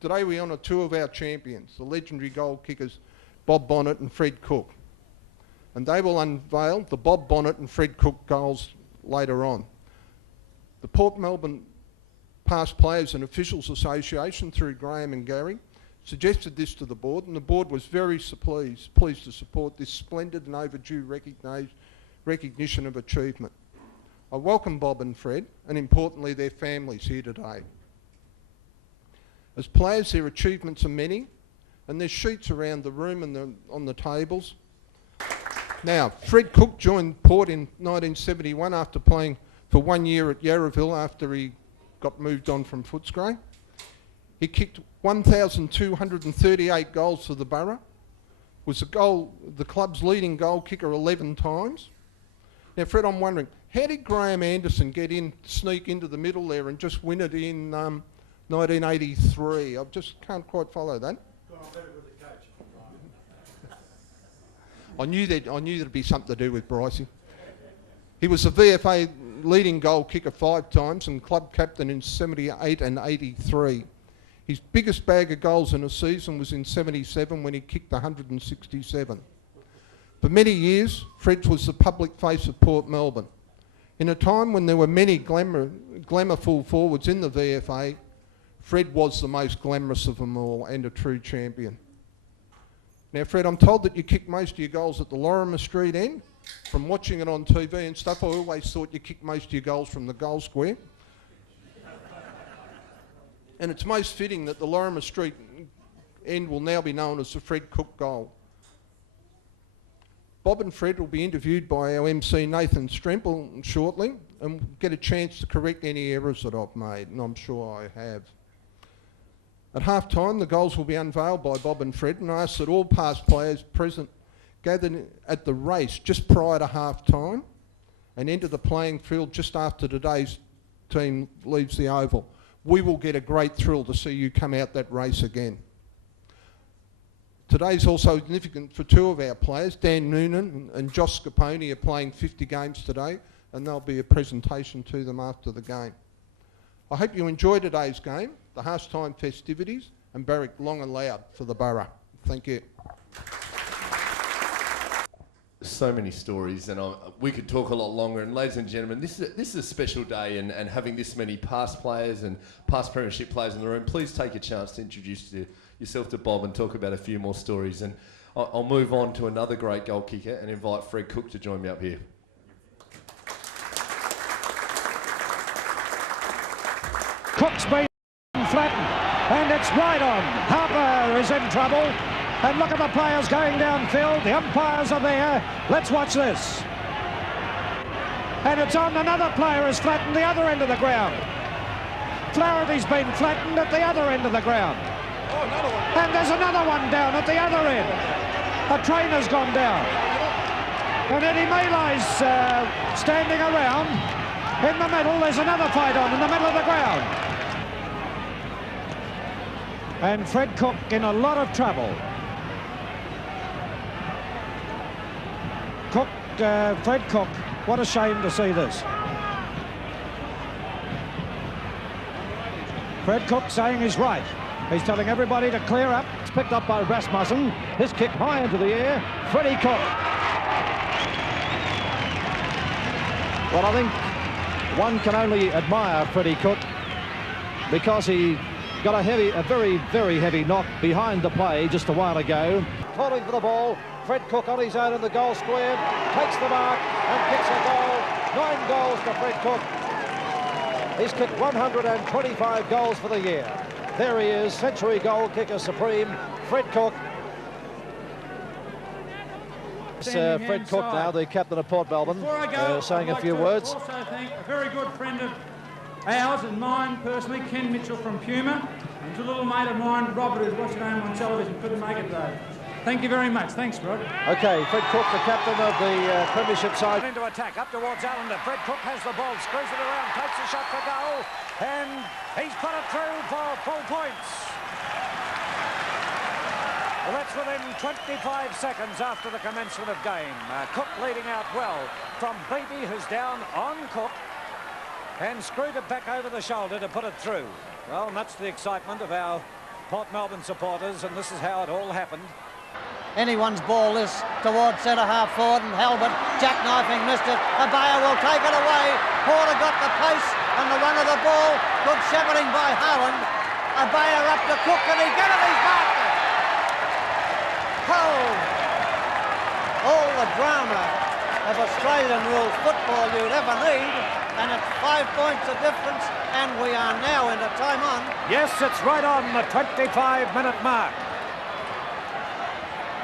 Today we honour two of our champions, the legendary goal kickers Bob Bonnett and Fred Cook. And they will unveil the Bob Bonnett and Fred Cook goals later on. The Port Melbourne Past Players and Officials Association, through Graham and Gary, suggested this to the board, and the board was very pleased to support this splendid and overdue recognition of achievement. I welcome Bob and Fred, and importantly their families, here today. As players, their achievements are many, and there's sheets around the room and on the tables. Now, Fred Cook joined Port in 1971 after playing for 1 year at Yarraville after he got moved on from Footscray. He kicked 1,238 goals for the Borough, was the club's leading goal kicker 11 times. Now, Fred, I'm wondering, how did Graham Anderson sneak into the middle there and just win it in 1983? I just can't quite follow that. I knew there'd be something to do with Brycey. He was the VFA leading goal kicker 5 times and club captain in 78 and 83. His biggest bag of goals in a season was in 77 when he kicked 167. For many years, Fred was the public face of Port Melbourne. In a time when there were many glamourful forwards in the VFA, Fred was the most glamorous of them all and a true champion. Now, Fred, I'm told that you kicked most of your goals at the Lorimer Street end. From watching it on TV and stuff, I always thought you kicked most of your goals from the goal square. And it's most fitting that the Lorimer Street end will now be known as the Fred Cook goal. Bob and Fred will be interviewed by our MC Nathan Stremple shortly and get a chance to correct any errors that I've made, and I'm sure I have. At half-time, the goals will be unveiled by Bob and Fred, and I ask that all past players present gather at the race just prior to half-time and enter the playing field just after today's team leaves the oval. We will get a great thrill to see you come out that race again. Today's also significant for two of our players. Dan Noonan and Josh Scapone are playing 50 games today, and there'll be a presentation to them after the game. I hope you enjoy today's game, the half-time festivities, and barrack long and loud for the Borough. Thank you. So many stories, and we could talk a lot longer. And ladies and gentlemen, this is a special day, and having this many past players and past premiership players in the room, please take a chance to introduce yourself to Bob and talk about a few more stories. And I'll move on to another great goal kicker and invite Fred Cook to join me up here. Cook's been flattened, and it's right on. Harper is in trouble. And look at the players going downfield. The umpires are there. Let's watch this. And it's on. Another player has flattened the other end of the ground. Flaherty's been flattened at the other end of the ground. Oh, another one. And there's another one down at the other end. A trainer's gone down. And Eddie Malay's standing around. In the middle, there's another fight on in the middle of the ground. And Fred Cook in a lot of trouble. Fred Cook, what a shame to see this. Fred Cook saying he's right. He's telling everybody to clear up. It's picked up by Rasmussen. His kick high into the air. Freddie Cook. Well, I think one can only admire Freddie Cook because he got a very, very heavy knock behind the play just a while ago. Calling for the ball. Fred Cook on his own in the goal square, takes the mark and kicks a goal. 9 goals for Fred Cook. He's kicked 125 goals for the year. There he is, century goal kicker supreme, Fred Cook. Fred Cook now, the captain of Port Melbourne, saying a few words. Also thank a very good friend of ours and mine personally, Ken Mitchell from Puma, and a little mate of mine, Robert, who's watching home on television, couldn't make it today. Thank you very much. Thanks, Rod. OK, Fred Cook, the captain of the Premiership side. Into attack, up towards Allender. Fred Cook has the ball, screws it around, takes a shot for goal, and he's put it through for full points. Well, that's within 25 seconds after the commencement of game. Cook leading out well from Beattie, who's down on Cook, and screwed it back over the shoulder to put it through. Well, and that's the excitement of our Port Melbourne supporters, and this is how it all happened. Anyone's ball is towards centre half forward, and Halbert jackknifing missed it. Abaya will take it away. Porter got the pace and the run of the ball. Good shepherding by Howland. Abaya up to Cook, and he got it. He's marked it. Oh, all the drama of Australian rules football you'd ever need, and it's 5 points of difference, and we are now into time on. Yes, it's right on the 25-minute mark.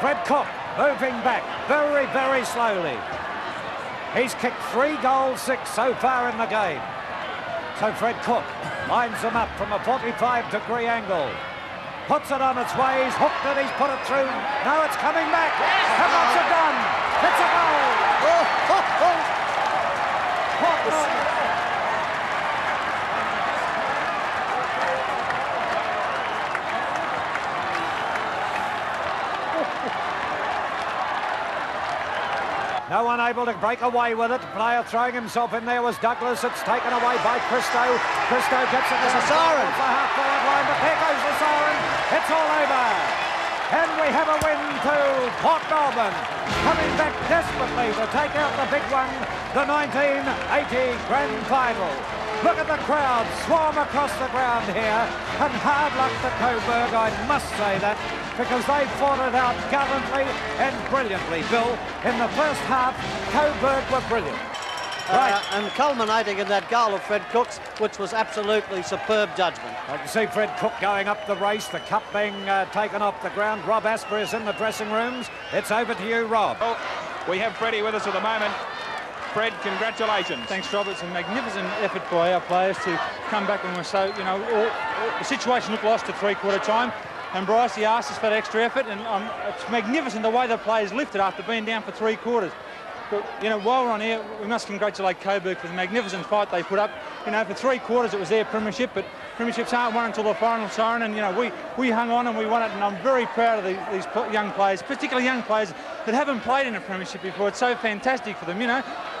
Fred Cook moving back very, very slowly. He's kicked 3 goals, 6 so far in the game. So Fred Cook lines them up from a 45-degree angle. Puts it on its way, he's hooked it, he's put it through. Now it's coming back. And what's it done? It's a goal. Port Melbourne. No one able to break away with it. Player throwing himself in there was Douglas. It's taken away by Christo. Christo gets it. There's a siren for half-forward line, but there goes the siren. It's all over. And we have a win to Port Melbourne, coming back desperately to take out the big one, the 1980 Grand Final. Look at the crowd swarm across the ground here, and hard luck to Coburg, I must say that, because they fought it out gallantly and brilliantly, Bill. In the first half, Coburg were brilliant. Right. And culminating in that goal of Fred Cook's, which was absolutely superb judgment. I can see Fred Cook going up the race, the cup being taken off the ground. Rob Asper is in the dressing rooms. It's over to you, Rob. Well, we have Freddie with us at the moment. Fred, congratulations. Thanks, Rob. It's a magnificent effort by our players to come back when we're so, the situation looked lost at three-quarter time. And Bryce, he asked us for that extra effort, and it's magnificent the way the players lifted after being down for 3 quarters. But, while we're on here, we must congratulate Coburg for the magnificent fight they put up. For 3 quarters it was their premiership, but premierships aren't won until the final siren, and, we hung on and we won it, and I'm very proud of these young players, particularly young players that haven't played in a premiership before. It's so fantastic for them,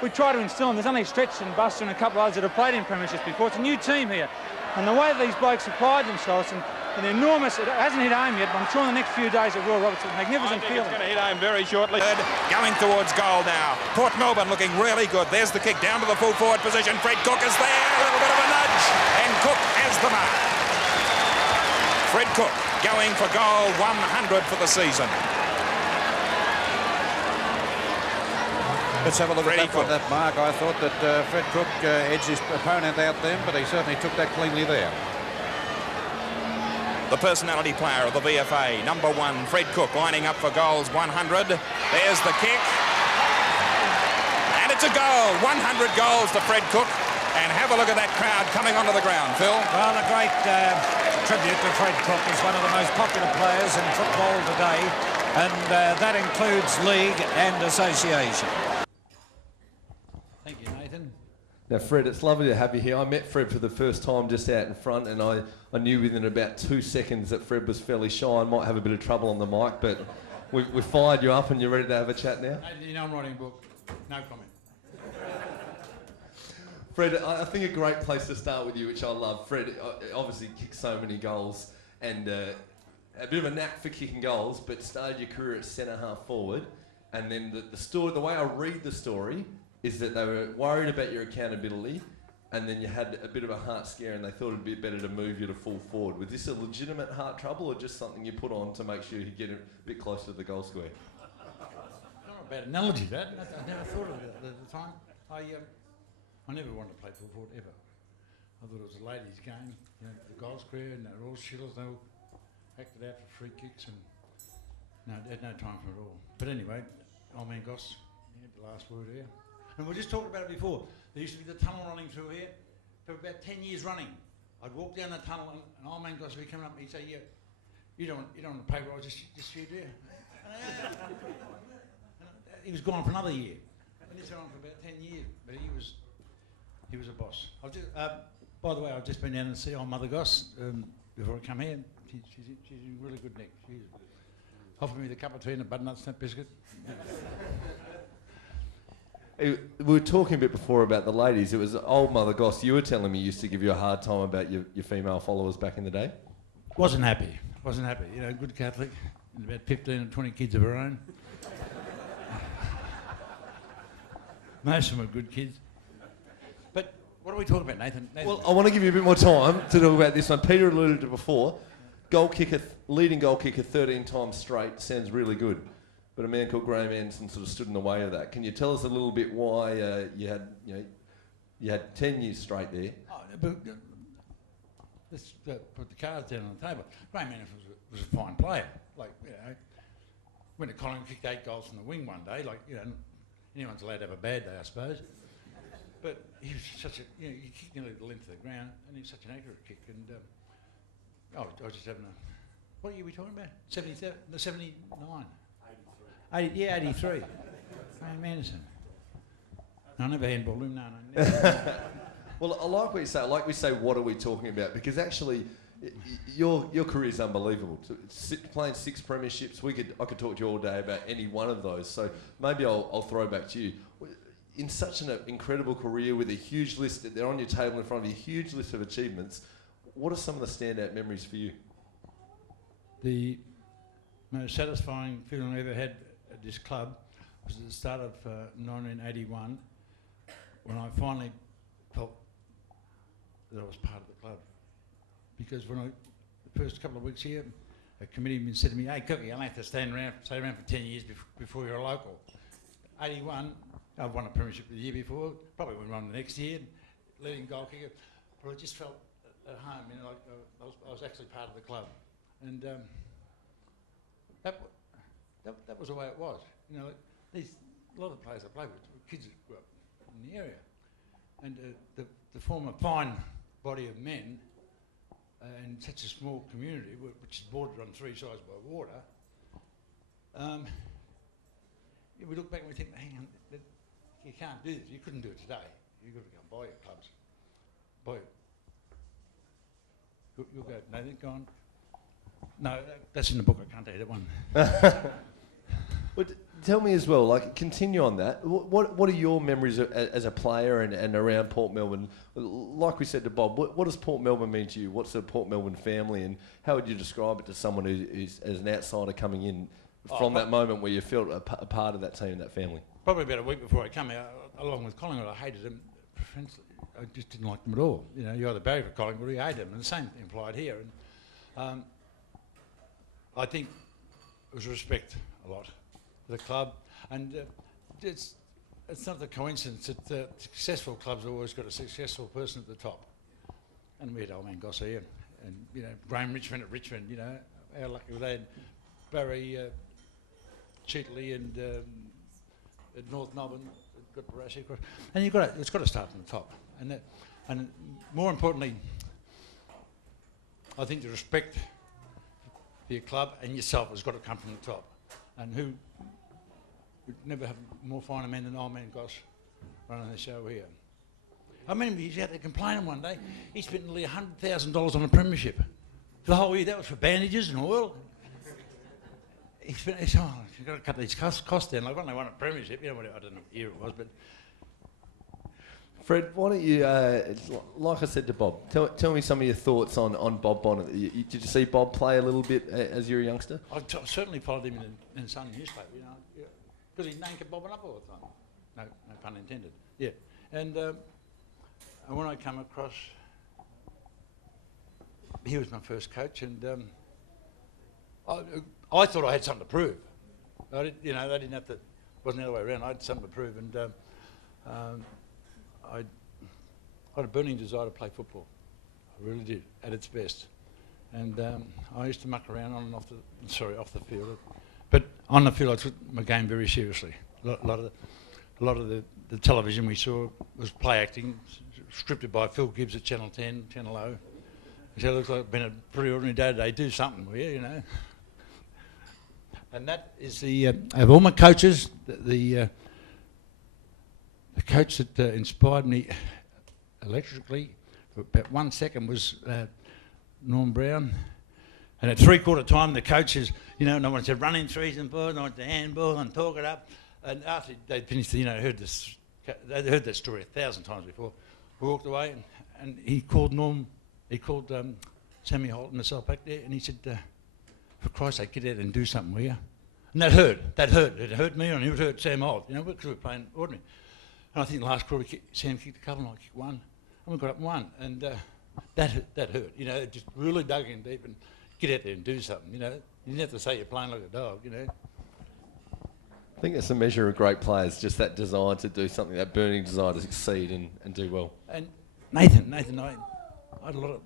We try to instill them. There's only Stretch and Buster and a couple of others that have played in premierships before. It's a new team here. And the way these blokes applied themselves, and enormous, it hasn't hit home yet, but I'm sure in the next few days it will, Robert. It's a magnificent feeling. It's going to hit home very shortly. Going towards goal now. Port Melbourne looking really good. There's the kick down to the full forward position. Fred Cook is there. A little bit of a nudge. And Cook has the mark. Fred Cook going for goal 100 for the season. Let's have a look at that mark. I thought that Fred Cook edged his opponent out then, but he certainly took that cleanly there. The personality player of the VFA, number 1, Fred Cook, lining up for goals 100. There's the kick. And it's a goal. 100 goals to Fred Cook. And have a look at that crowd coming onto the ground, Phil. Well, a great tribute to Fred Cook. He's one of the most popular players in football today, and that includes league and association. Thank you, Nathan. Now, Fred, it's lovely to have you here. I met Fred for the first time just out in front, and I knew within about 2 seconds that Fred was fairly shy and might have a bit of trouble on the mic, but we fired you up and you're ready to have a chat now? I'm writing a book. No comment. Fred, I think a great place to start with you, which I love. Fred obviously kicked so many goals and a bit of a knack for kicking goals, but started your career at centre half forward, and then the story, the way I read the story, is that they were worried about your accountability, and then you had a bit of a heart scare and they thought it'd be better to move you to full forward. Was this a legitimate heart trouble or just something you put on to make sure you get a bit closer to the goal square? Not a bad analogy, that. I never thought of it at the time. I never wanted to play full forward, ever. I thought it was a ladies' game, the goal square, and they were all shillers, they all acted out for free kicks, and no, had no time for it all. But anyway, old man Goss, he had the last word here. And we just talked about it before. There used to be the tunnel running through here for about 10 years running. I'd walk down the tunnel and old man Goss would be coming up and he'd say, "Yeah, you don't want to pay rise, just you do." He was gone for another year. And this went on for about 10 years, but he was a boss. By the way, I've just been down and see old Mother Goss before I come here. She's in really good nick. She's offered me the cup of tea and a butternut snap biscuit. We were talking a bit before about the ladies. It was old Mother Goss. You were telling me used to give you a hard time about your female followers back in the day. Wasn't happy. You know, good Catholic, and about 15 or 20 kids of her own. Most of them are good kids. But what are we talking about, Nathan? Well, I want to give you a bit more time to talk about this one. Peter alluded to it before. Leading goal kicker 13 times straight sounds really good. But a man called Graham Anderson sort of stood in the way of that. Can you tell us a little bit why you had 10 years straight there? Oh, but let's put the cards down on the table. Graham Anderson was a fine player. Like, you know, went to Collingwood, kicked 8 goals from the wing one day. Like, you know, anyone's allowed to have a bad day, I suppose. But he was such a, you know, he kicked nearly the length of the ground, and he was such an accurate kick. And I was just having a, what year are we talking about? 77, no, 79. 83. Graham Anderson. No, I never handballed him, no. Never. Well, I like what you say. I like we say, what are we talking about? Because actually, your career is unbelievable. Playing 6 premierships, I could talk to you all day about any one of those. So maybe I'll throw back to you. In such an incredible career with a huge list, they're on your table in front of you, huge list of achievements. What are some of the standout memories for you? The most satisfying feeling I ever had at this club was at the start of 1981, when I finally felt that I was part of the club. Because the first couple of weeks here, a committeeman said to me, "Hey, Cookie, you'll have to stay around for 10 years before you're a local." 81, I won a premiership the year before, probably went wrong the next year, leading goal kicker, but I just felt at home, you know, like I was actually part of the club. And that was the way it was. You know, a lot of the players I played with were kids that grew up in the area. And to form a fine body of men in such a small community, which is bordered on 3 sides by water, we look back and we think, hang on, you can't do this. You couldn't do it today. You've got to go and buy your clubs. You'll go, Nathan, go on. No, that's in the book. I can't tell you that one. Well, tell me as well, like, continue on that. What are your memories as a player and around Port Melbourne? Like we said to Bob, what does Port Melbourne mean to you? What's the Port Melbourne family, and how would you describe it to someone who's as an outsider coming in from that moment where you felt a part of that team and that family? Probably about a week before I come out, along with Collingwood, I hated them. I just didn't like them at all. You know, you're either barrack for Collingwood or you hate them, and the same implied here. And I think it was respect a lot for the club, and it's not a coincidence that successful clubs have always got a successful person at the top. And we had old man Goss here, and you know, Graham Richmond at Richmond. You know, how lucky were they? Barry Cheatley and at North Melbourne, got Borough, and it's got to start from the top. And more importantly, I think the respect for your club and yourself has got to come from the top. And who would never have more finer men than old man Goss running the show here. I remember he was out there complaining one day. He spent nearly $100,000 on a premiership for the whole year. That was for bandages and oil. He said, "Oh, you've got to cut these costs down." Like, I only won a premiership. You know, I don't know what year it was, but. Fred, why don't you, like I said to Bob, tell me some of your thoughts on Bob Bonnett. Did you see Bob play a little bit as you were a youngster? I certainly followed him in the Sun newspaper, you know, because his name kept bobbing up all the time. No pun intended. Yeah, and when I come across, he was my first coach, and I thought I had something to prove. They didn't have to. Wasn't the other way around. I had something to prove, and I had a burning desire to play football. I really did, at its best. And I used to muck around on and off the field. But on the field, I took my game very seriously. A lot of the television we saw was play acting, scripted by Phil Gibbs at Channel 10, Channel O. So it looks like it's been a pretty ordinary day today. Do something, will you, you know? And that is of all my coaches, the coach that inspired me electrically for about 1 second was Norm Brown. And at 3/4 time, the coaches, you know, no one said run in 3s and 4s, no one said handball and talk it up. And after they'd finished, you know, they'd heard that story 1,000 times before. We walked away, and he called Sammy Holt and myself back there, and he said, for Christ's sake, get out and do something, will you? And that hurt. It hurt me and it hurt Sam Holt, because we were playing ordinary. And I think the last quarter, Sam kicked a couple and I kicked one. And we got up and won. And that hurt. It just really dug in deep and get out there and do something, You didn't have to say you're playing like a dog, I think it's a measure of great players, just that desire to do something, that burning desire to succeed and do well. And Nathan, I had a lot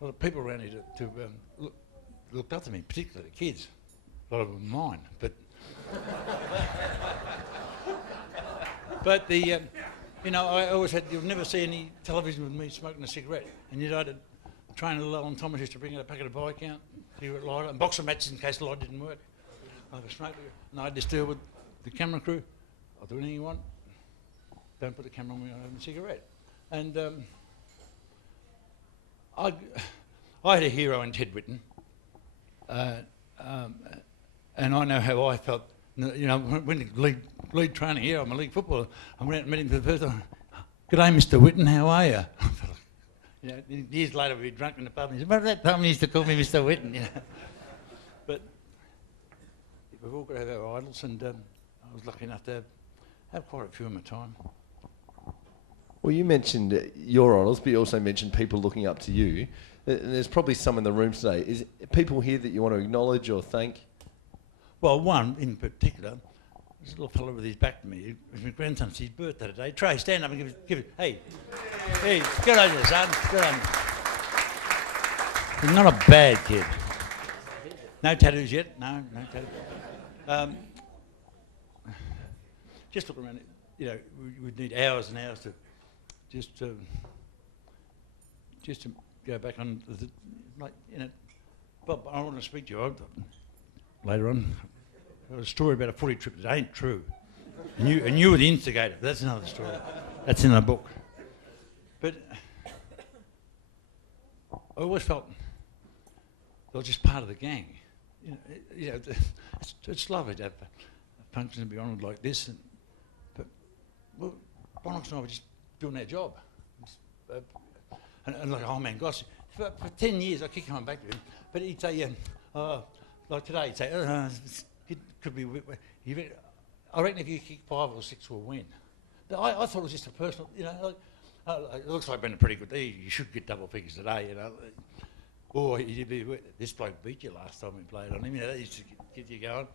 of people around here to looked up to me, particularly the kids. A lot of them mine, but I always had. You'll never see any television with me smoking a cigarette, and yet I had a trainer Alan Thomas used to bring out a packet of Viscount, cigarette lighter, and box of matches in case the light didn't work. I have a smoke, and I'd just deal with the camera crew. I'll do anything you want. Don't put the camera on me. I have a cigarette, and I had a hero in Ted Whitton. And I know how I felt, when lead trainer here, I'm a league footballer, I went out and met him for the first time. Good day, Mr. Whitton, how are you? Years later we'd be drunk in the pub and he said, remember that time he used to call me Mr. Whitton, But we've all got to have our idols, and I was lucky enough to have quite a few in my time. Well, you mentioned your idols, but you also mentioned people looking up to you. There's probably some in the room today. Is people here that you want to acknowledge or thank? Well, one in particular, this little fellow with his back to me, it was my grandson's his birthday today. Trey, stand up and give it, hey, good on you, son, good on you. He's not a bad kid. No tattoos yet, no tattoos. Just look around, we'd need hours and hours to just to go back on, Bob, I want to speak to you later on. I've got a story about a footy trip that ain't true. And you were the instigator. That's another story. That's in the book. But I always felt they were just part of the gang. It's lovely to have functions and be honoured like this. But Bonnox and I were just doing our job. And like a whole man gossip. For 10 years I keep coming back to him, but he'd say, like today, he'd say, it could be, I reckon if you kick 5 or 6 we'll win. I thought it was just a personal, it looks like been a pretty good day, you should get double figures today, Or this bloke beat you last time we played on him, that used to get you going.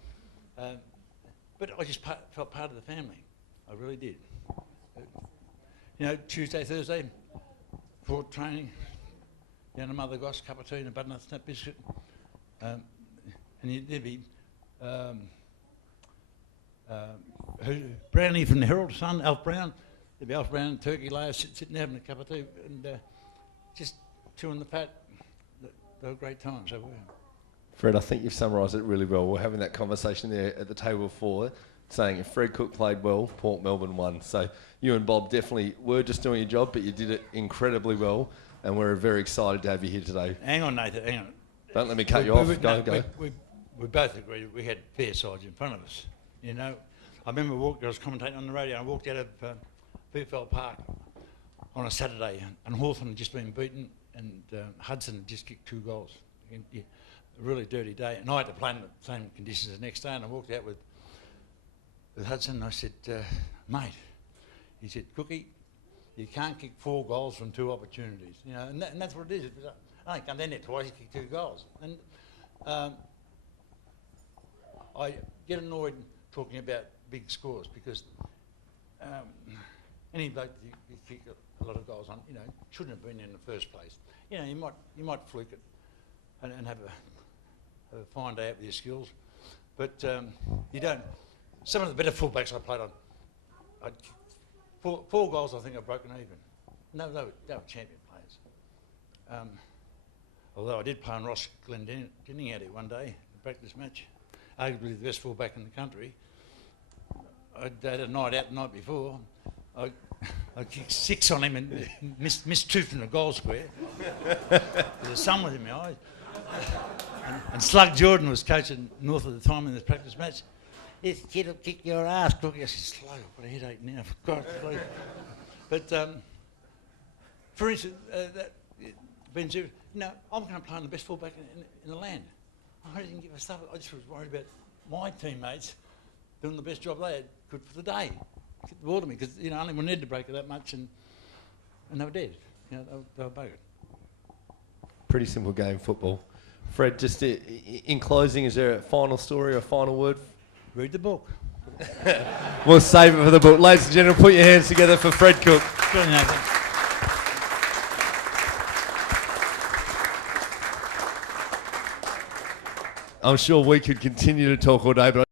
But I just felt part of the family, I really did. Tuesday, Thursday, before training, down to Mother Goss, cup of tea and a butternut snap biscuit. And there'd be Brownie from the Herald, son, Alf Brown. There'd be Alf Brown and Turkey Layer sitting there having a cup of tea and just chewing the fat. They were great times, they were. Fred, I think you've summarised it really well. We're having that conversation there at the table before, saying if Fred Cook played well, Port Melbourne won. So you and Bob definitely were just doing your job, but you did it incredibly well, and we're very excited to have you here today. Hang on, Nathan, hang on. Don't let me cut you off. Go. We both agreed we had fair sides in front of us. I remember I was commentating on the radio, and I walked out of Fairfield Park on a Saturday, and Hawthorn had just been beaten, and Hudson had just kicked 2 goals. A really dirty day, and I had to play in the same conditions the next day, and I walked out with Hudson, and I said, mate, he said, Cookie, you can't kick 4 goals from 2 opportunities, and that's what it is. I ain't come down there twice, he kicked 2 goals. And I get annoyed talking about big scores because any bloke that you kick a lot of goals on, shouldn't have been in the first place. You might fluke it and have a fine day out with your skills, but you don't. Some of the better fullbacks I played on, I'd kick 4 goals. I think I've broken even. No, they were champion players. Although I did play on Ross Glendinning out here one day, a practice match, arguably the best fullback in the country. I'd had a night out the night before. I kicked 6 on him and missed 2 from the goal square. The sun was in my eyes. And Slug Jordan was coaching North at the time in this practice match. This kid will kick your ass, Cookie. I said, Slug, I've got a headache now, for God's sake. But, for instance, being serious. You know, I'm going to play on the best fullback in the land. I didn't give a stuff. I just was worried about my teammates doing the best job they had could for the day. Get the ball to me, because, you know, I only wanted to break it that much, and they were dead. You know, they were buggered. Pretty simple game, football. Fred, just in closing, is there a final story or a final word? Read the book. We'll save it for the book. Ladies and gentlemen, put your hands together for Fred Cook. Good night. I'm sure we could continue to talk all day, but